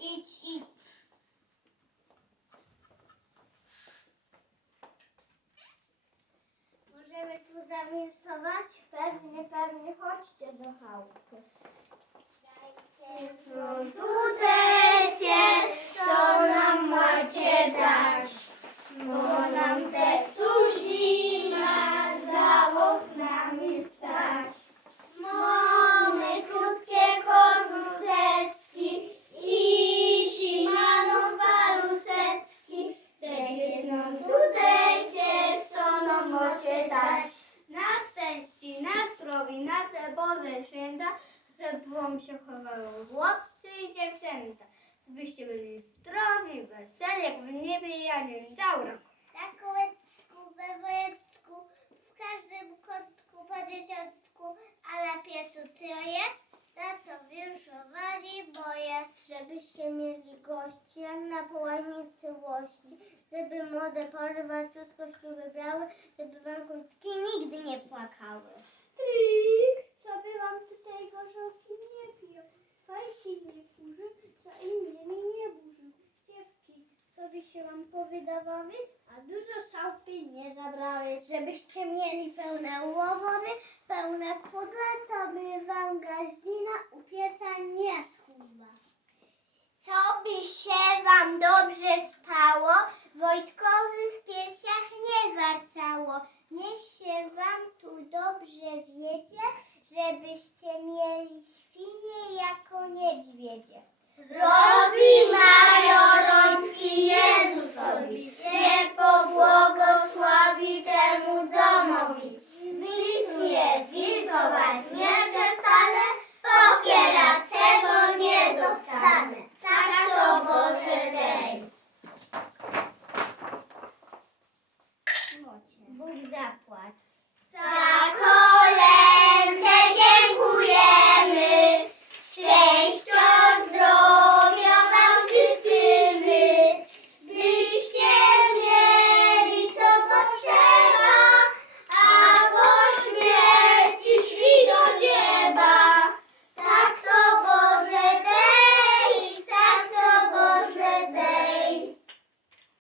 idź, idź. Możemy tu zawisować? Pewnie, pewnie. Chodźcie do chałupy. Się chowało chłopcy i dziewczęta. Żebyście byli zdrowi, weseli, jak w niebie i anieli cały rok. Na kołecku, we wojecku, w każdym kątku, po dzieciątku, a na piecu troje, na to wierszowali boje. Żebyście mieli gości, jak na połajnicy łości, żeby młode pory warciutko śluby brały, żeby wam krótki nigdy nie płakały. Stryk, co by wam tutaj gorzałki nie pił, fajki nie kurzy, za innymi nie burzy. Dziewki, co by się wam powydawały, a dużo szałpy nie zabrały. Żebyście mieli pełne łowory, pełne pudła, co by wam gaździna u pieca nie schudła. Co by się wam dobrze spało, Wojtkowy w piersiach nie warcało. Niech się wam tu dobrze wiedzie, żebyście mieli świnie jako niedźwiedzie. Rozwij majorąski Kosovac.